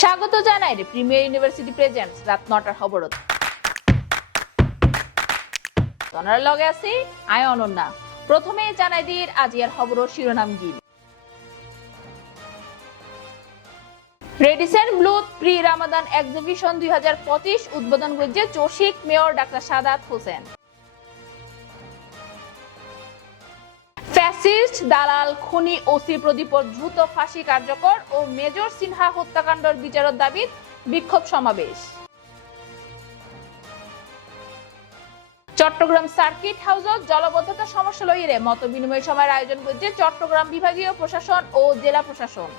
স্বাগত জানাই premier university presents রাত ৯টার খবরত। তনার লগে আছি আয় অনন্যা। প্রথমে জানাই দিই আজিয়ার খবরের শিরোনাম গিল। Radisson Blu pre Ramadan exhibition 2025 উদ্বোধন করছে চশিক মেয়র ডাক্তার সাদাত হোসেন। ফ্যাসিস্ট দালাল খুনি ওসি প্রদীপর দ্রুত ফাঁসি কার্যকর ও মেজর সিনহা হত্যাকাণ্ডের বিচারের দাবিত বিক্ষোভ সমাবেশ। চট্টগ্রাম সার্কিট হাউসত জলবদ্ধতা সমস্যা লইয়ে মত বিনিময় সভার আয়োজন করছে চট্টগ্রাম বিভাগীয় প্রশাসন ও জেলা প্রশাসন।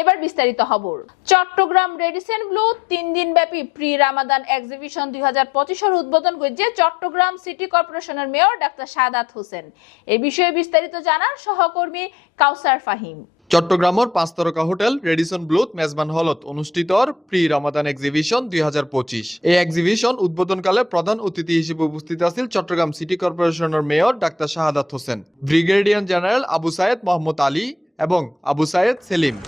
এবার বিস্তারিত খবর। চট্টগ্রাম রেডিসন ব্লুথ 3 দিন ব্যাপী প্রি রামাদান এক্সিবিশন 2025 এর উদ্বোধন করছে চট্টগ্রাম সিটি কর্পোরেশনের মেয়র ডাক্তার সাদাত হোসেন। এই বিষয়ে বিস্তারিত জানান সহকর্মী কাউসার ফাহিম। চট্টগ্রামের 5 তারকা হোটেল রেডিসন ব্লুথ মেজবান হলত অনুষ্ঠিত প্রি রামাদান এক্সিবিশন 2025। এই এক্সিবিশন উদ্বোধনকালে প্রধান অতিথি হিসেবে উপস্থিত আছেন চট্টগ্রাম সিটি কর্পোরেশনের mayor doctor Shahadat Hossain, brigadier general Abu সায়েদ মোহাম্মদ আলী এবং আবু সায়েদ সেলিম।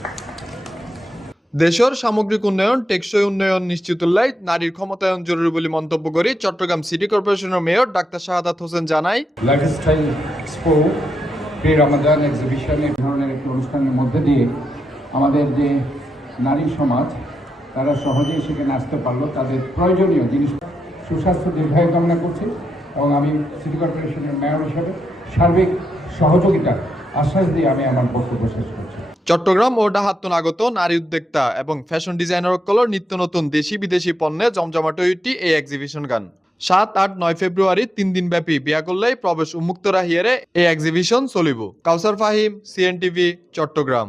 দেশের সামগ্রিক উন্নয়ন টেকসই উন্নয়ন নিশ্চিতল্লাই নারীর ক্ষমতায়ন জরুরি বলে মন্তব্য করে চট্টগ্রাম সিটি কর্পোরেশনের মেয়র ডাক্তার শাহাদাত হোসেন জানায়, lifestyle expo pre Ramadan exhibition এই ধরনের একটি অনুষ্ঠানের মধ্যে দিয়ে আমাদের যে নারী সমাজ তারা সহজেই সেখানে আসতে পারলো, তাদের প্রয়োজনীয় জিনিস সুস্বাস্থ্য দীর্ঘায়ু কামনা করছি এবং আমি সিটি কর্পোরেশনের মেয়র হিসেবে সার্বিক সহযোগিতা আশ্বাস দিয়ে আমি আমার বক্তব্য শেষ করছি। চট্টগ্রাম ও ডাহাতুন আগত নারী উদ্যোক্তা এবং ফ্যাশন ডিজাইনার কলর নিত্য নতুন দেশি বিদেশি পণ্যে জমজমাট হইটি এই এক্সিবিশন গান 7, 8, 9 ফেব্রুয়ারি 3 দিন ব্যাপী বিয়াকুল্লাই প্রবেশ উন্মুক্ত রাহিয়ারে এই এক্সিবিশন চলিব। কাউসার ফাহিম, সিএনটিভি, চট্টগ্রাম।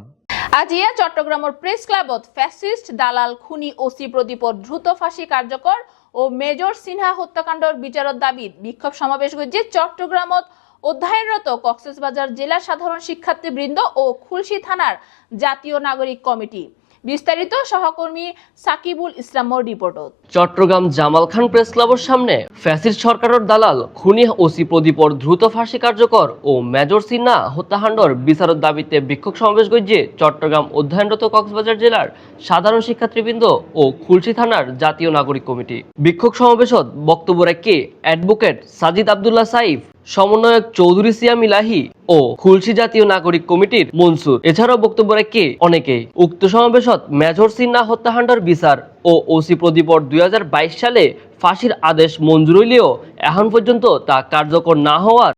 আজিয়া চট্টগ্রামের প্রেস ক্লাবত ফ্যাসিস্ট দালাল খুনি ওসি প্রদীপর দ্রুত ফাঁসি কার্যকর ও মেজর সিনহা হত্যাকাণ্ডের বিচারের দাবিত বিক্ষোভ সমাবেশ করছে চট্টগ্রামত অধ্যয়নরত কক্সবাজার জেলা সাধারণ শিক্ষার্থীবৃন্দ ও খুলশী থানার জাতীয় নাগরিক কমিটি। বিস্তারিত সহকর্মী সাকিবুল ইসলামর রিপোর্টত। চট্টগ্রাম জামাল খান প্রেস ক্লাবের সামনে ফ্যাসিস্ট সরকারের দালাল খুনি ওসি প্রদীপর দ্রুত ফাঁসি কার্যকর ও মেজর সিনহা হত্যাকাণ্ডের বিচারের দাবিতে বিক্ষোভ সমাবেশ করছে চট্টগ্রাম অধ্যয়নরত কক্সবাজার জেলার সাধারণ শিক্ষার্থীবৃন্দ ও খুলশী থানার জাতীয় নাগরিক কমিটি। বিক্ষোভ সমাবেশত বক্তব্য রাখে অ্যাডভোকেট সাজিদ আব্দুল্লাহ সাইফ, সমন্বয়ক চৌধুরী সিয়াম ইলাহি ও খুলশী জাতীয় নাগরিক কমিটির মনসুর। এছাড়াও বক্তব্য রাখে অনেকেই। উক্ত সমাবেশত মেজর সিনহা হত্যাকাণ্ডের বিচার ও ওসি প্রদীপর 2022 সালে ফাঁসির আদেশ মঞ্জুর হইলেও এখন পর্যন্ত তা কার্যকর না হওয়ার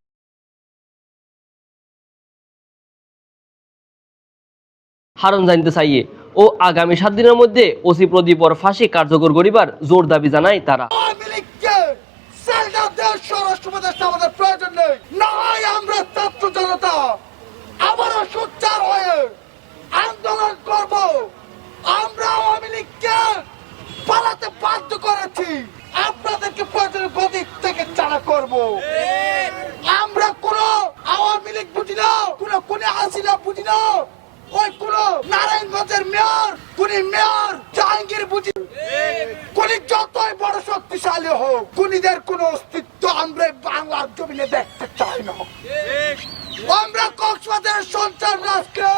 হারণ জানতে চাইয়ে ও আগামী 7 দিনের মধ্যে ওসি প্রদীপর ফাঁসি কার্যকর করিবার জোর দাবি জানায় তারা। আমাদের প্রয়োজন নেই, নয় আমরা ছাত্র জনতা আবারও সোচ্চার হয়ে আন্দোলন করব। আমরা আওয়ামী লীগকে পালাতে বাধ্য করেছি, আপনাদেরকে প্রয়োজনের গদি থেকে চালা করব। আমরা কোন আওয়ামী লীগ বুঝি না, কোন হাসিনা বুঝি না, ওই কোন নারায়ণগঞ্জের মেয়র কোন মেয়র জাহাঙ্গীর বুঝি, কোন যতই বড় শক্তিশালী হোক, কোনদের কোন অস্তিত্ব আমরা বাংলার জমিনে দেখতে চাই না। আমরা কক্সবাজারের সঞ্চার রাজকে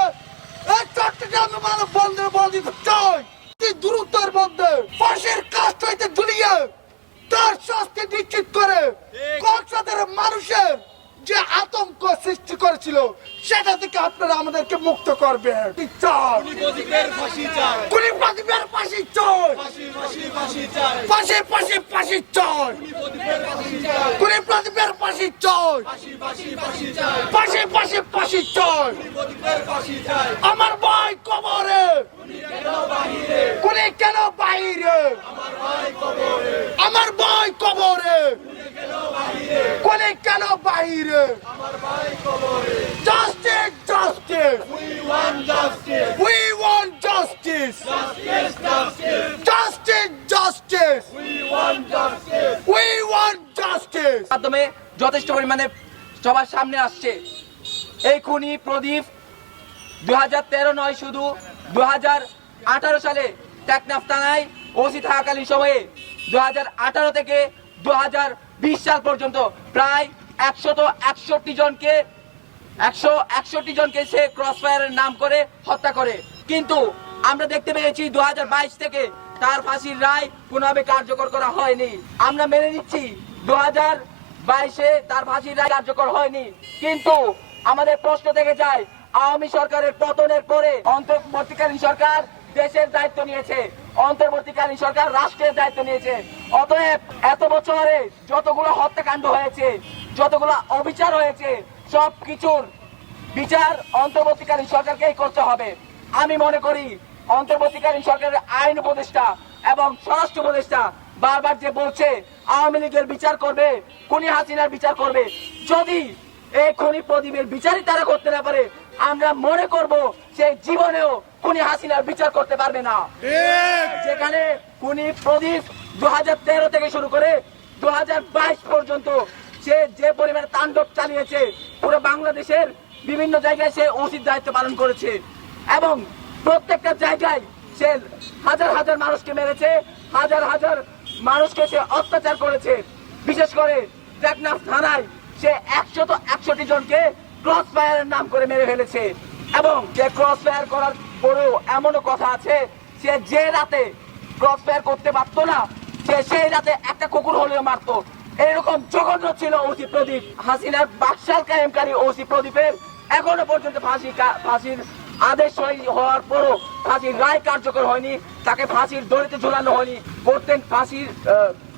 এই চট্টগ্রামে মানব বন্ধের বন্দিত চাই। দ্রুতের মধ্যে ফাঁসির কাজ হইতে ঝুলিয়ে তার শাস্তি নিশ্চিত করে কক্সবাজারের মানুষের যে আতঙ্ক সৃষ্টি করেছিল সেটা থেকে আপনারা আমাদেরকে মুক্ত করবেন। আমার ভাই কবরে, কেন বাইরে, আমার ভাই কবরে, কেন বাইরে। Justice, justice. We want justice. We want justice. Justice, justice. Justice, justice. We want justice. We want justice. মাধ্যমে যথেষ্ট পরিমাণে সবার সামনে আসছে। এই খুনি প্রদীপ 2013 নয়, শুধু 2018 সালে টেকনাফ থানায় ওসি থাকাকালীন সময়ে 2018 থেকে 2020 সাল পর্যন্ত প্রায় 161 জনকে সে ক্রসফায়ারের নাম করে হত্যা করে। কিন্তু আমরা দেখতে পেয়েছি 2022 থেকে তার ফাঁসির রায় কোনোভাবে কার্যকর করা হয়নি। আমরা মেনে নিচ্ছি 2022-এ তার ফাঁসির রায় কার্যকর হয়নি, কিন্তু আমাদের প্রশ্ন থেকে যায় আওয়ামী সরকারের পতনের পরে অন্তর্বর্তীকালীন সরকার দেশের দায়িত্ব নিয়েছে, অন্তর্বর্তীকালীন সরকার রাষ্ট্রের দায়িত্ব নিয়েছে। অতএব এত বছরে যতগুলো হত্যাকাণ্ড হয়েছে, যতগুলো অবিচার হয়েছে, সব কিছুর বিচার অন্তর্বর্তীকালীন সরকারকেই করতে হবে। আমি মনে করি অন্তর্বর্তীকালীন সরকারের আইন উপদেষ্টা এবং স্বরাষ্ট্র উপদেষ্টা বারবার যে বলছে আওয়ামী লীগের বিচার করবে, খুনি হাসিনার বিচার করবে, যদি এই খুনি প্রদীপের বিচারই তারা করতে না পারে, আমরা মনে করব সেই জীবনেও খুনি হাসিনার বিচার করতে পারবে না। যেখানে খুনি প্রদীপ 2013 থেকে শুরু করে 2022 পর্যন্ত সে যে পরিমাণে তাণ্ডব চালিয়েছে, পুরো বাংলাদেশের বিভিন্ন জায়গায় সে ওসির দায়িত্ব পালন করেছে এবং প্রত্যেকটা জায়গায় সে হাজার হাজার মানুষকে মেরেছে, হাজার হাজার মানুষকে সে অত্যাচার করেছে। বিশেষ করে টেকনাফ থানায় সে 161 জনকে ক্রস ফায়ারের নাম করে মেরে ফেলেছে এবং সে ক্রস ফায়ার করার পরেও এমনও কথা আছে সে যে রাতে ক্রস ফায়ার করতে পারতো না, সে সেই রাতে একটা কুকুর হলেও মারতো। এরকম জঘন্য ছিল ওসি প্রদীপ। হাসিনার বাকশাল কায়েমকারী ওসি প্রদীপের এখনো পর্যন্ত ফাঁসির আদেশ হওয়ার পরও ফাঁসির রায় কার্যকর হয়নি, তাকে ফাঁসির দড়িতে ঝোলানো হয়নি। করতেন ফাঁসির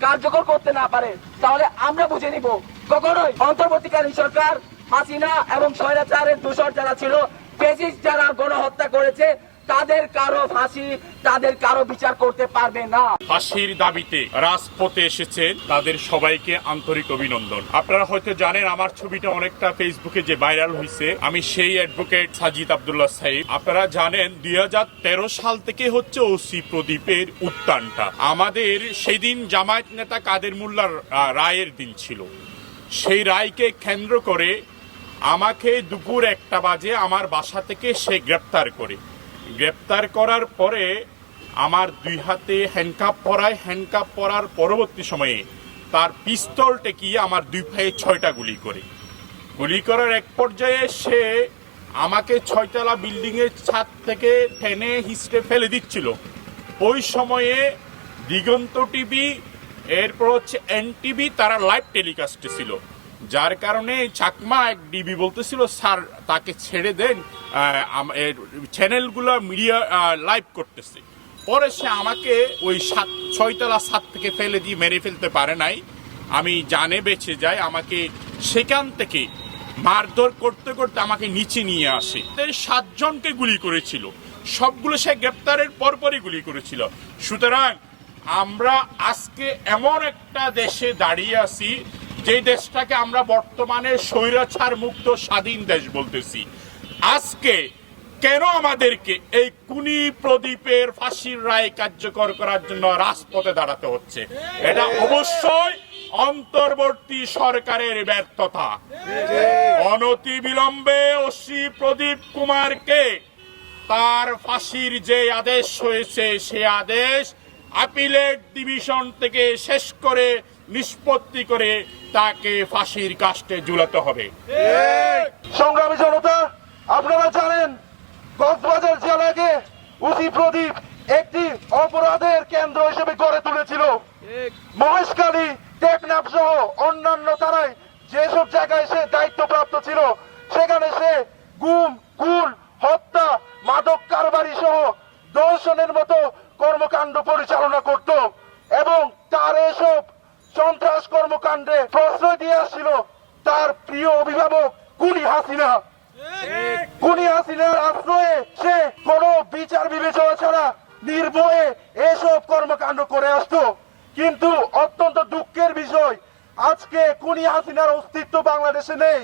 কার্যকর করতে না পারে, তাহলে আমরা বুঝে নিব কখনোই অন্তর্বর্তীকালীন সরকার হাসিনা এবং স্বৈরাচারের দূষর যারা ছিল, ফ্যাসিস্ট যারা গণহত্যা করেছে, তাদের কারো ফাঁসি, তাদের কারো বিচার করতে পারবে না। ফাঁসির দাবিতে রাজপথে এসেছেন তাদের সবাইকে আন্তরিক অভিনন্দন। আপনারা হয়তো জানেন আমার ছবিটা অনেকটা ফেসবুকে যে ভাইরাল হয়েছে, আমি সেই অ্যাডভোকেট সাজিদ আব্দুল্লাহ সাহেব। আপনারা জানেন 2013 সাল থেকে হচ্ছে ওসি প্রদীপের উত্থানটা। আমাদের সেই দিন জামায়াত নেতা কাদের মোল্লার রায়ের দিন ছিল। সেই রায়কে কেন্দ্র করে আমাকে দুপুর 1টা বাজে আমার বাসা থেকে সে গ্রেপ্তার করে। গ্রেপ্তার করার পরে আমার 2 হাতে হ্যান্ডকাপ পরায়, হ্যান্ডকাপ পরার পরবর্তী সময়ে তার পিস্তল টেকিয়ে আমার 2 পায়ে 6টা গুলি করে। গুলি করার এক পর্যায়ে সে আমাকে 6তলা বিল্ডিংয়ের ছাদ থেকে টেনে হিস্টে ফেলে দিচ্ছিল। ওই সময়ে দিগন্ত টিভি, এরপর হচ্ছে এনটিভি, তারা লাইভ টেলিকাস্টে ছিল, যার কারণে চাকমা এক ডিবি বলতেছিল স্যার তাকে ছেড়ে দেন, চ্যানেলগুলো মিডিয়া লাইভ করতেছে। পরে সে আমাকে ওই 6তলা ছাদ থেকে ফেলে দিয়ে মেরে ফেলতে পারে নাই, আমি জানে বেঁচে যাই। আমাকে সেখান থেকে মারধর করতে করতে আমাকে নিচে নিয়ে আসে। 7 জনকে গুলি করেছিল, সবগুলো সে গ্রেপ্তারের পরপরই গুলি করেছিল। সুতরাং আমরা আজকে এমন একটা দেশে দাঁড়িয়ে আছি যে দেশটাকে আমরা বর্তমানে স্বৈরাচার মুক্ত স্বাধীন দেশ বলতেছি। আজকে কেন আমাদেরকে এই খুনি প্রদীপের ফাঁসির রায় কার্যকর করার জন্য রাজপথে দাঁড়াতে হচ্ছে? এটা অবশ্যই অন্তর্বর্তী সরকারের ব্যর্থতা। অনতি বিলম্বে ওসি প্রদীপ কুমারকে তার ফাঁসির যে আদেশ হয়েছে সে আদেশ আপিলেট ডিভিশন থেকে শেষ করে নিষ্পত্তি করে তাকে ফাঁসির কাস্টে ঝুলাতে হবে। সংগ্রামী জনতা, আপনারা জানেন কক্সবাজার জেলাকে ওসি প্রদীপ একটি অপরাধের কেন্দ্র হিসেবে গড়ে তুলেছিল। মহেশখালী, টেকনাফ সহ অন্যান্য থানায় যেসব জায়গায় সে দায়িত্বপ্রাপ্ত ছিল সেখানে সে গুম, খুন, হত্যা, মাদক কারবারি সহ দর্শনের মতো কর্মকাণ্ড পরিচালনা করত এবং তার এসব সন্ত্রাস কর্মকাণ্ডে প্রশ্রয় দিয়ে আসছিল তার প্রিয় অভিভাবক খুনি হাসিনা। খুনি হাসিনার আশ্রয়ে সে কোনো বিচার বিবেচনা ছাড়া নির্ভয়ে এসব কর্মকাণ্ড করে আসতো। কিন্তু অত্যন্ত দুঃখের বিষয়, আজকে খুনি হাসিনার অস্তিত্ব বাংলাদেশে নেই,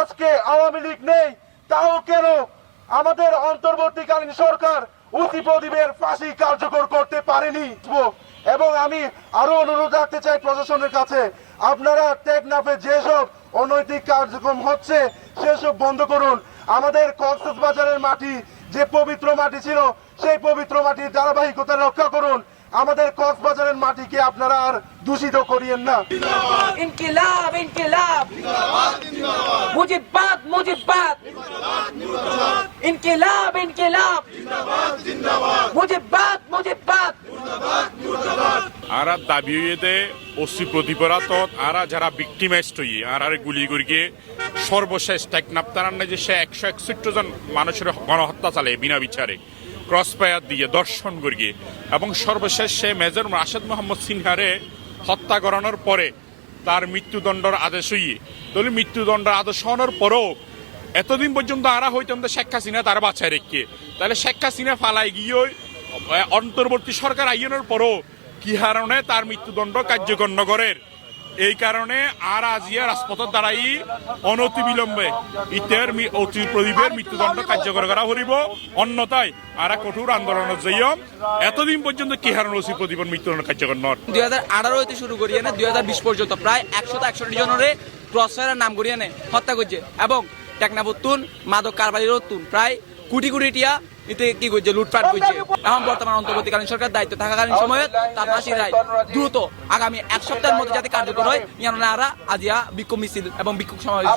আজকে আওয়ামী লীগ নেই, তাও কেন আমাদের অন্তর্বর্তীকালীন সরকার ওসি প্রদীপের ফাঁসি কার্যকর করতে পারেনি। এবং আমি আরো অনুরোধ রাখতে চাই প্রশাসনের কাছে, আপনারা টেকনাফে যেসব অনৈতিক কার্যক্রম হচ্ছে সেসব বন্ধ করুন। আমাদের কক্সবাজারের মাটি যে পবিত্র মাটি ছিল সেই পবিত্র মাটির ধারাবাহিকতা রক্ষা করুন আমাদের কক্সবাজারের মাটিকে আপনারা আর দূষিত করিয়েন না। ইনকিলাব ইনকিলাব মুজিবাদ মুজিবাদ ইনকিলাব ইনকিলাব মুজিবাদ মুজিবাদ। আরা দাবি হইতে ওসি প্রতিপরাত আরা যারা ভিক্টিমাইজড হই আর গুলি করিয়ে সর্বশেষ টেকনাফ তারান্নে যে সে 161 জন মানুষের গণহত্যা চালে বিনা বিচারে ক্রস ফায়ার দিয়ে দর্শন করিয়ে এবং সর্বশেষ সে মেজর রাশেদ মোহাম্মদ সিনহারে হত্যা করানোর পরে তার মৃত্যুদণ্ডের আদেশ হইয়ে তাহলে মৃত্যুদণ্ডের আদেশ হওয়ার পরেও এতদিন পর্যন্ত আরা হইতাম শেখ হাসিনা তারা বাঁচায় রেখে তাহলে শেখ হাসিনা ফালাই গিয়ে অন্তর্বর্তী সরকার আইনের পরও কি কারণে তার মৃত্যুদণ্ড কার্যকর নগরের এই কারণে আর আজিয়া রাজপথের দ্বারাই অনতি বিলম্বে ইতের অতি প্রদীপের মৃত্যুদণ্ড কার্যকর করা হরিব অন্যথায় আর কঠোর আন্দোলনের যাইম এতদিন পর্যন্ত কি হারণ ওসি প্রদীপের মৃত্যুদণ্ড কার্যকর নয়। 2018 হইতে শুরু করিয়ে না 2020 পর্যন্ত প্রায় 161 জনের ক্রসফায়ার নাম করিয়ে হত্যা করছে এবং টেকনাফতুন মাদক কারবারির প্রায় কোটি কোটি টিয়া এতে কি করছে লুটপাট করছে। এখন বর্তমান অন্তর্বর্তীকালীন সরকার দায়িত্ব থাকাকালীন সময়ে তার ফাঁসির রায় দ্রুত আগামী 1 সপ্তাহের মধ্যে যাতে কার্যকর হয় ইয়ারা আজিয়া বিক্ষোভ মিছিল এবং বিক্ষোভ সমাবেশ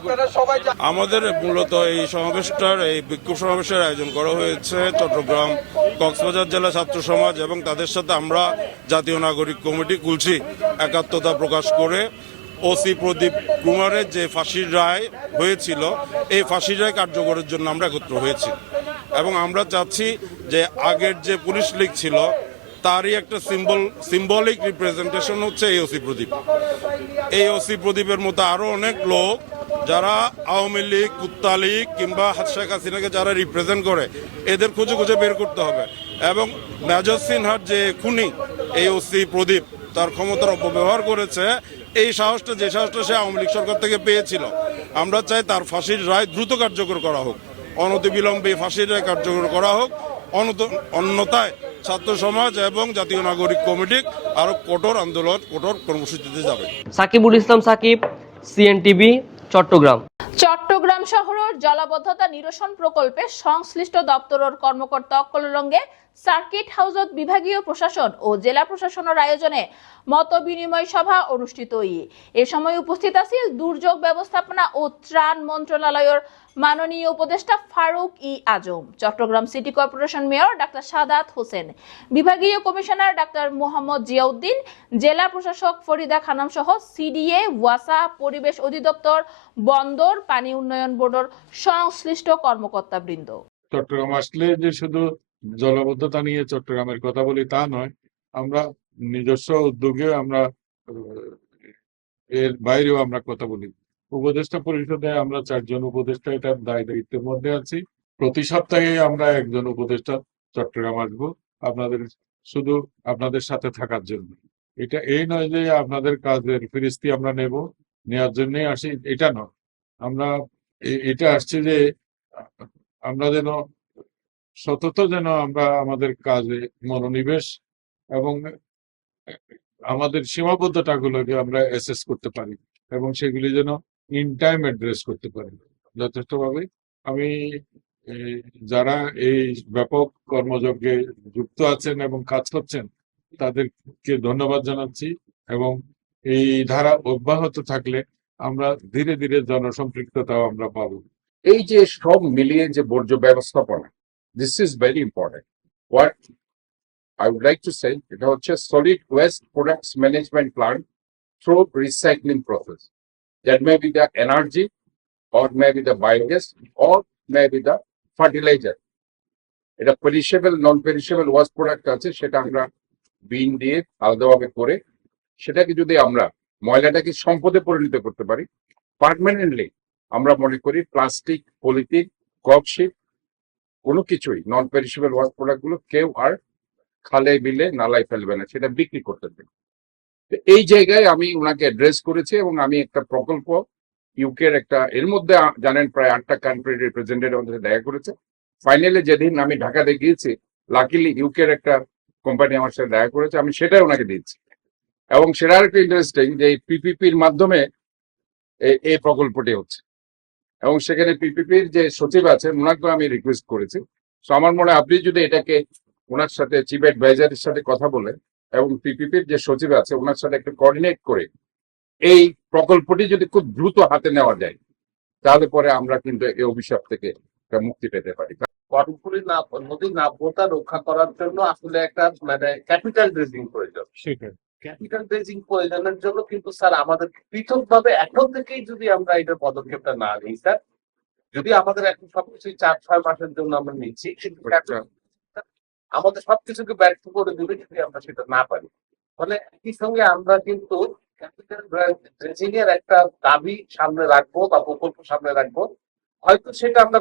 আমাদের মূলত এই সমাবেশটার এই বিক্ষোভ সমাবেশের আয়োজন করা হয়েছে চট্টগ্রাম কক্সবাজার জেলা ছাত্র সমাজ এবং তাদের সাথে আমরা জাতীয় নাগরিক কমিটি কুলছি একাত্মতা প্রকাশ করে ওসি প্রদীপ কুমারের যে ফাঁসির রায় হয়েছিল এই ফাঁসির রায় কার্যকরের জন্য আমরা একত্র হয়েছি এবং আমরা চাচ্ছি যে আগের যে পুলিশ লীগ ছিল তারই একটা সিম্বলিক রিপ্রেজেন্টেশন হচ্ছে এই ওসি প্রদীপ। এই ওসি প্রদীপের মতো আরো অনেক লোক যারা আওয়ামী লীগ কুত্তা লীগ কিংবা শেখ হাসিনাকে যারা রিপ্রেজেন্ট করে এদের খুঁজে খুঁজে বের করতে হবে এবং মেজর সিনহার যে খুনি এই ওসি প্রদীপ তার ক্ষমতার অপব্যবহার করেছে এই সাহসটা যে সাহসটা সে আওয়ামী লীগ সরকার থেকে পেয়েছিল আমরা চাই তার ফাঁসির রায় দ্রুত কার্যকর করা হোক অনতিবিলম্বে ফাঁসির রায় কার্যকর করা হোক অন্যথায় ছাত্র সমাজ এবং জাতীয় নাগরিক কমিটি আরো কঠোর আন্দোলন কঠোর কর্মসূচিতে যাবে। সাকিবুল ইসলাম সাকিব, সিএনটিভি, চট্টগ্রাম। চট্টগ্রাম শহরের জলাবদ্ধতা নিরসন প্রকল্পে সংশ্লিষ্ট দপ্তরের কর্মকর্তা অকলরঙ্গে সার্কিট হাউসত বিভাগীয় প্রশাসন ও জেলা প্রশাসনের আয়োজনে মত বিনিময় সভা অনুষ্ঠিত এ সময় উপস্থিত আছেন দুর্যোগ ব্যবস্থাপনা ও ত্রাণ মন্ত্রণালয়ের মাননীয় উপদেষ্টা Faruk Azam, Chattogram city corporation mayor ডাক্তার সাদাত হোসেন, বিভাগীয় কমিশনার ডাক্তার মোহাম্মদ জিয়াউদ্দিন, জেলা প্রশাসক ফরিদা খানম সহ সিডিএ, ওয়াসা, পরিবেশ অধিদপ্তর, বন্দর, পানি উন্নয়ন বোর্ডের সংশ্লিষ্ট কর্মকর্তাবৃন্দ। চট্টগ্রাম আসলে যে শুধু জলাবদ্ধতা নিয়ে চট্টগ্রামের কথা বলি তা নয়, আমরা নিজস্ব উদ্যোগে আমরা এর বাইরেও আমরা কথা বলি। উপদেষ্টা পরিষদে আমরা 4 জন উপদেষ্টা এটার দায়িত্বের মধ্যে আছি। প্রতি সপ্তাহে আমরা একজন উপদেষ্টা চট্টগ্রাম আসবো শুধু আপনাদের সাথে থাকার জন্য। এটা এই নয় যে আপনাদের কাজের ফিরিস্তি আমরা নেওয়ার জন্যই আসি, এটা নয়। আমরা এটা আসছে যে আমরা যেন সতত আমরা আমাদের কাজে মনোনিবেশ এবং আমাদের সীমাবদ্ধতাগুলোকে আমরা অ্যাসেস করতে পারি এবং সেগুলি যেন ইন টাইম অ্যাড্রেস করতে পারি যথেষ্টভাবে। আমি যারা এই ব্যাপক কর্মযজ্ঞে যুক্ত আছেন এবং কাজ করছেন তাদেরকে ধন্যবাদ জানাচ্ছি এবং এই ধারা অব্যাহত থাকলে আমরা ধীরে ধীরে জনসম্পৃক্ততাও আমরা পাবো। এই যে সব মিলিয়ে যে বর্জ্য ব্যবস্থাপনা, this is very important. What I would like to say, এটা হচ্ছে solid waste products management plan through recycling process. That may be the energy, or maybe the biogas, or maybe the fertilizer. এটা perishable, non-perishable waste product আছে, সেটা আমরা বিন দিয়ে আলাদাভাবে করে সেটাকে যদি আমরা ময়লাটাকে সম্পদে পরিণত করতে পারি পার্মানেন্টলি, আমরা মনে করি প্লাস্টিক, পলিথিন, ককশিট কোনো কিছুই নন পেরিশেবল ওয়াস্ট প্রোডাক্ট গুলো কেউ আর খালে বিলে নালায় ফেলবে না, সেটা বিক্রি করতে দেবে। এই জায়গায় আমি ওনাকে অ্যাড্রেস করেছি এবং আমি একটা প্রকল্প ইউকের একটা, এর মধ্যে জানেন প্রায় 8টা কান্ট্রি রিপ্রেজেন্টেটিভ আমাদের সাথে দেখা করেছে। ফাইনালি যেদিন আমি ঢাকাতে গিয়েছি, লাকিলি ইউকের একটা কোম্পানি আমার সাথে দেখা করেছে, আমি সেটাই ওনাকে দিচ্ছি। এবং সেটা আরেকটা ইন্টারেস্টিং যে পিপিপির মাধ্যমে এই প্রকল্পটি হচ্ছে এবং সেখানে পিপিপির যে সচিব আছেন ওনাকেও আমি রিকোয়েস্ট করেছি। তো আমার মনে হয় আপনি যদি এটাকে ওনার সাথে চিফ অ্যাডভাইজারের সাথে কথা বলে এবং পিপিপির যে সচিব আছে ওনার সাথে একটু কোঅর্ডিনেট করে এই প্রকল্পটি যদি খুব দ্রুত হাতে নেওয়া যায় তাহলে পরে আমরা কিন্তু এই অভিশাপ থেকে মুক্তি পেতে পারি। কর্ণফুলী নদীর নাব্যতা রক্ষা করার জন্য আসলে একটা মানে ক্যাপিটাল ড্রেজিং প্রয়োজন। ক্যাপিটাল ড্রেজিং প্রয়োজনের জন্য কিন্তু স্যার আমাদের পৃথকভাবে এখন থেকেই যদি আমরা এটার পদক্ষেপটা না নিই স্যার, যদি আমাদের এখন সবকিছু 4-6 মাসের জন্য আমরা নিচ্ছি, কিন্তু আমাদের সবকিছুকে ব্যর্থ করে দিবে যদি আমরা সেটা না পারি। ফলে একই সঙ্গে আমরা কিন্তু ক্যাপিটাল ড্রেজিং এর একটা দাবি সামনে রাখবো বা প্রকল্প সামনে রাখবো। হয়তো সেটা আমরা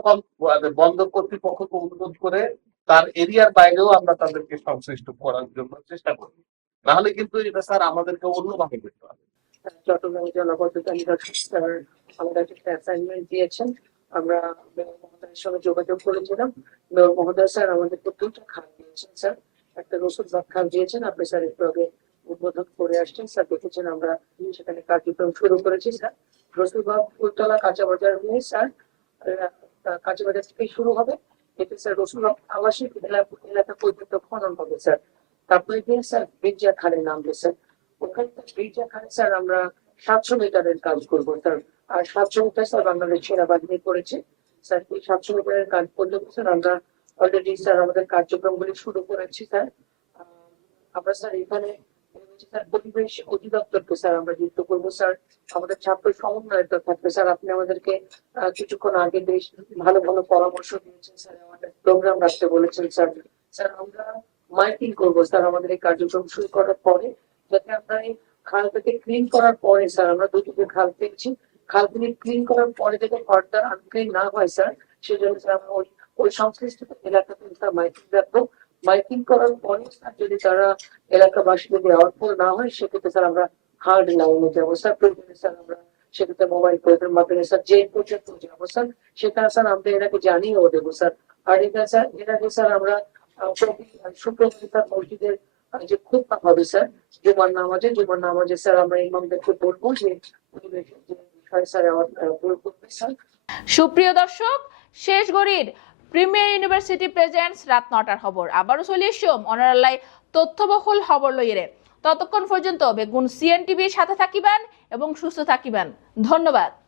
বন্দর কর্তৃপক্ষকে অনুরোধ করে তার এরিয়ার বাইরেও আমরা তাদেরকে সংশ্লিষ্ট করার জন্য চেষ্টা করি, নাহলে কিন্তু এটা স্যার আমাদেরকে অন্যভাবে করতে হবে। চট্টগ্রাম জলবদ্ধতা নিরসন স্যার আমাদের একটা অ্যাসাইনমেন্ট দিয়েছেন, আমরা মেয়র মহোদয়ের সঙ্গে যোগাযোগ করেছিলাম। মেয়র মহোদয় স্যার আমাদেরকে 2টা খাল দিয়েছেন স্যার, একটা রসুলবাগ খাল দিয়েছেন, আপনি স্যার একটু আগে উদ্বোধন করে আসছেন স্যার, দেখেছেন আমরা সেখানে কার্যক্রম শুরু করেছি স্যার। রসুলবাগ ফুলতলা কাঁচা বাজার হয়ে স্যার কাঁচা বাজার থেকে শুরু হবে, এতে স্যার রসুলবাগ আবাসিক এলাকা পর্যন্ত খনন হবে স্যার। তারপরে গিয়ে স্যার বিরজা খালে নামবে স্যার, ওখানে বিরজা খালে স্যার আমরা 700 মিটারের কাজ করবো স্যার। আর 700 মিটার স্যার বাংলাদেশ সেনাবাহিনী করেছে স্যার। এই 700 মিটারের কাজ করলে স্যার আমরা অলরেডি স্যার আমাদের কার্যক্রমগুলি শুরু করেছি স্যার। আমরা স্যার এখানে স্যার পরিবেশ অধিদপ্তরকে স্যার আমরা যুক্ত করবো স্যার, আমাদের ছাত্র সমন্বয়তা থাকবে স্যার। আপনি আমাদেরকে কিছুক্ষণ আগে বেশ ভালো ভালো পরামর্শ দিয়েছেন স্যার, আমাদের প্রোগ্রাম রাখতে বলেছেন স্যার। স্যার আমরা মাইকিং করবো স্যার আমাদের এই কার্যক্রম শুরু করার পরে, যাতে আমরা এই খালটাকে ক্লিন করার পরে স্যার, আমরা 2টি খাল পেয়েছি, খালগুলি ক্লিন করার পরে যাতে ফার্দার আনক্লিন না হয় স্যার, সেজন্য স্যার আমরা ওই সংশ্লিষ্ট এলাকাতে স্যার মাইকিং রাখবো। মাইকিং করার পরে স্যার যদি তারা এলাকাবাসী যদি আউটফুল না হয়, সেক্ষেত্রে স্যার আমরা হার্ড লাইনে যাবো স্যার। প্রয়োজনে স্যার আমরা সেক্ষেত্রে মোবাইল ফোনের মাধ্যমে স্যার যে পর্যন্ত যাবো স্যার, সেখানে স্যার আমরা এটাকে জানিয়েও দেবো স্যার। আর এটা স্যার এর আগে স্যার আমরা শুক্রবার মসজিদের যে খুব হবে স্যার জুমার নামাজে স্যার আমরা ইমামদেরকে বলবো যে বিষয় স্যার আমার করবে স্যার। সুপ্রিয় দর্শক, শেষ ঘড়ির প্রিমিয়ার ইউনিভার্সিটি প্রেজেন্টস রাত 9টার খবর আবারও চলে এসম অনারালাই তথ্যবহুল খবর লইরে। ততক্ষণ পর্যন্ত বেগুন সিএনটিভির সাথে থাকিবেন এবং সুস্থ থাকিবেন। ধন্যবাদ।